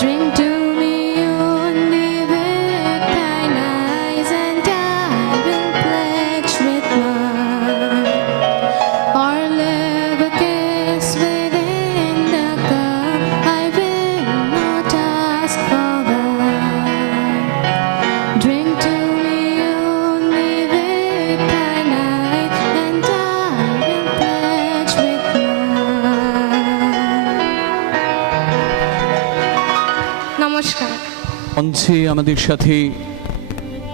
Drink to me only with thine eyes, and I will pledge with mine. Or live a kiss within the cup, I will not ask for thine. Drink to me only with thine eyes, and I will pledge with mine. নমস্কার। মঞ্চে আমাদের সাথে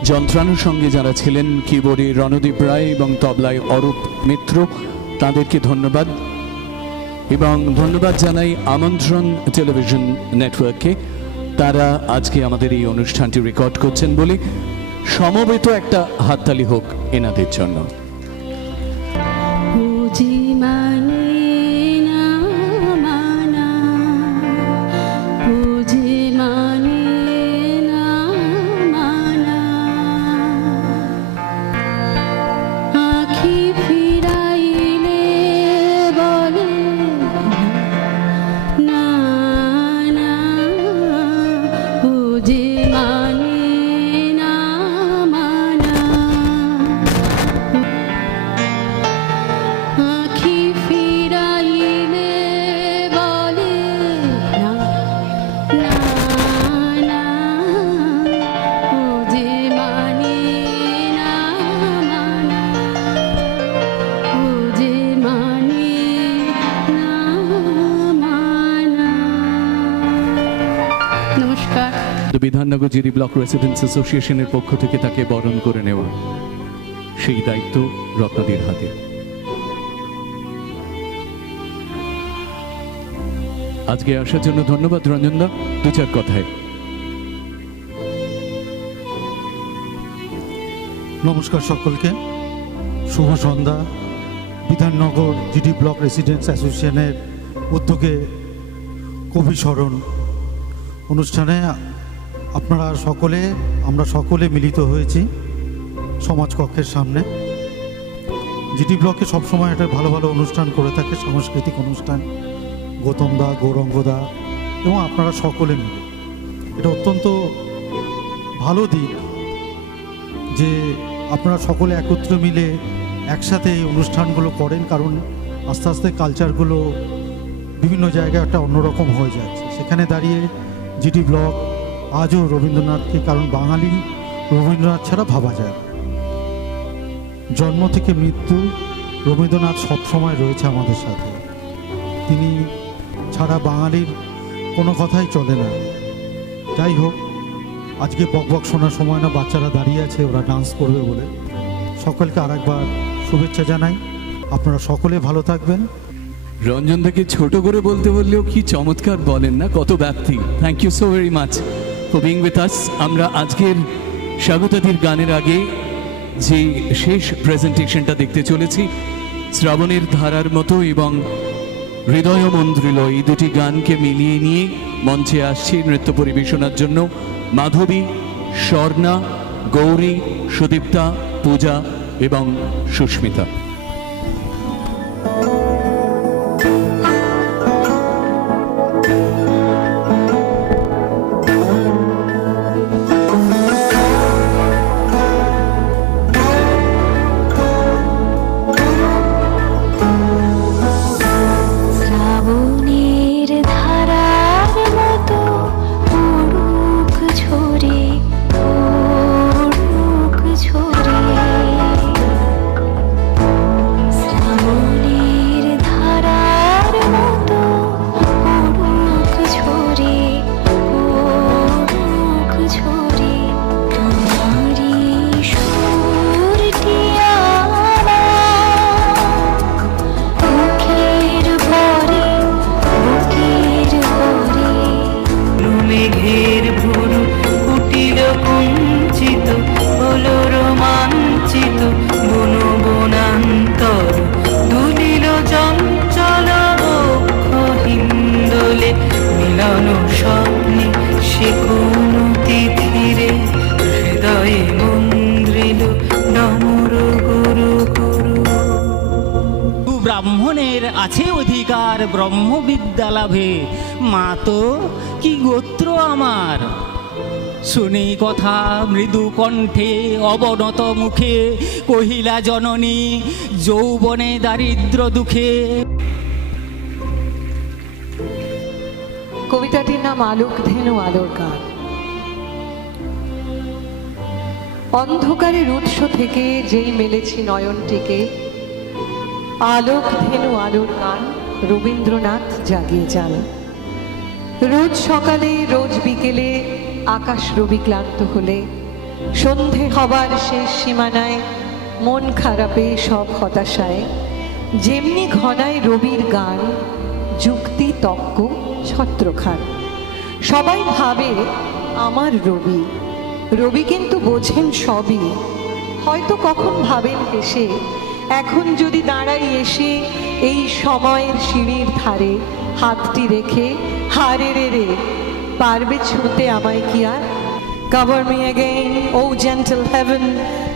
যন্ত্রানুর সঙ্গে যারা ছিলেন, কিবোর্ডে রণদীপ রায় এবং তবলায় অরূপ মিত্র, তাদেরকে ধন্যবাদ। এবং ধন্যবাদ জানাই আমন্ত্রণ টেলিভিশন নেটওয়ার্ককে, তারা আজকে আমাদের এই অনুষ্ঠানটি রেকর্ড করছেন বলে সমবেত একটা হাততালি হোক এনাদের জন্য। বুঝি মানে না মানা, বুঝি মানে না মানা, আঁখি ফিরাইলে বলে না না, বুঝি মানে না মানা, আঁখি ফিরাইলে বলে না না না, বুঝি মানে না মানা, বুঝি মানে না মানা। নমস্কার। বিধাননগর জিডি ব্লক রেসিডেন্টস অ্যাসোসিয়েশনের পক্ষ থেকে তাকে বরণ করে নেওয়া, সেই দায়িত্ব রত্নাদির হাতে। আজকে আসার জন্য ধন্যবাদ রঞ্জনদা, দু চার কথায়। নমস্কার সকলকে, শুভ সন্ধ্যা। বিধাননগর জিডি ব্লক রেসিডেন্টস অ্যাসোসিয়েশনের উদ্যোগে কবি স্মরণ অনুষ্ঠানে আমরা সকলে মিলিত হয়েছি সমাজ কক্ষের সামনে। জিডি ব্লকে সবসময় একটা ভালো ভালো অনুষ্ঠান করে থাকে, সাংস্কৃতিক অনুষ্ঠান, গৌতম দা, গৌরঙ্গ দা এবং আপনারা সকলে মিলে। এটা অত্যন্ত ভালো দিক যে আপনারা সকলে একত্রে মিলে একসাথে এই অনুষ্ঠানগুলো করেন, কারণ আস্তে আস্তে কালচারগুলো বিভিন্ন জায়গায় একটা অন্যরকম হয়ে যাচ্ছে। সেখানে দাঁড়িয়ে জিডি ব্লক আজও রবীন্দ্রনাথকে, কারণ বাঙালি রবীন্দ্রনাথ ছাড়া ভাবা যায় না। জন্ম থেকে মৃত্যু রবীন্দ্রনাথ সবসময় রয়েছে আমাদের সাথে, তিনি ছাড়া বাঙালির কোনো কথাই চলে না। যাই হোক, আজকে বকবক শোনার সময় না, বাচ্চারা দাঁড়িয়ে আছে, ওরা ডান্স করবে বলে। সকলকে আরেকবার শুভেচ্ছা জানাই, আপনারা সকলে ভালো থাকবেন। রঞ্জনদাকে ছোট করে বলতে বললেও কি চমৎকার বলেন না, কত ব্যাপ্তি। Thank you so very much for being with us. আমরা আজকের স্বাগতাদির গানের আগে যে শেষ প্রেজেন্টেশনটা দেখতে চলেছি, শ্রাবণের ধারার মতো এবং হৃদয় মন্দ্রিল, এই দুটি গানকে মিলিয়ে নিয়ে মঞ্চে আসছে নৃত্য পরিবেশনার জন্য মাধবী, স্বর্ণা, গৌরী, সুদীপ্তা, পূজা এবং সুস্মিতা। শ্রাবণের ধারার মতো উড়ুক ঝরে, উড়ুক ঝরে, ব্রহ্মবিদ্যা লাভে। মা তো কি গোত্র আমার, শুনি কথা মৃদু কণ্ঠে অবনত মুখে, কহিলা জননী যৌবনে দারিদ্র দুঃখে। কবিতাটির নাম আলোক ধেনু আলোর গান। অন্ধকারের উৎস থেকে যেই মেলেছি নয়নটিকে, আলোক ধেনু আলোর গান রবীন্দ্রনাথ জাগিয়ে যান। রোজ সকালে রোজ বিকেলে আকাশ রবি ক্লান্ত হলে, সন্ধে হবার শেষ সীমানায় মন খারাপে সব হতাশায়, যেমনি ঘনায় রবির গান যুক্তি তক্ক ছত্রখান। সবাই ভাবে আমার রবি, রবি কিন্তু বোঝেন সবই। হয়তো কখন ভাবেন হেসে, এখন যদি দাঁড়াই এসে এই সময়ের সিঁড়ির ধারে হাতটি রেখে, হারে রে রে পারবে ছুঁতে আমায় কি আর? Cover me again, oh gentle heaven,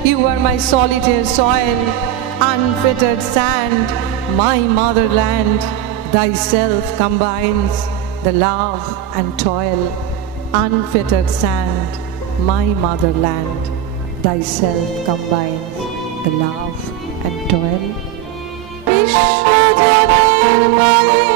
you are my solitary soil, unfettered sand, my motherland, thyself combines the love and toil. Unfettered sand, my motherland, thyself combines the love and toil. বিশ্বজনের মায়ের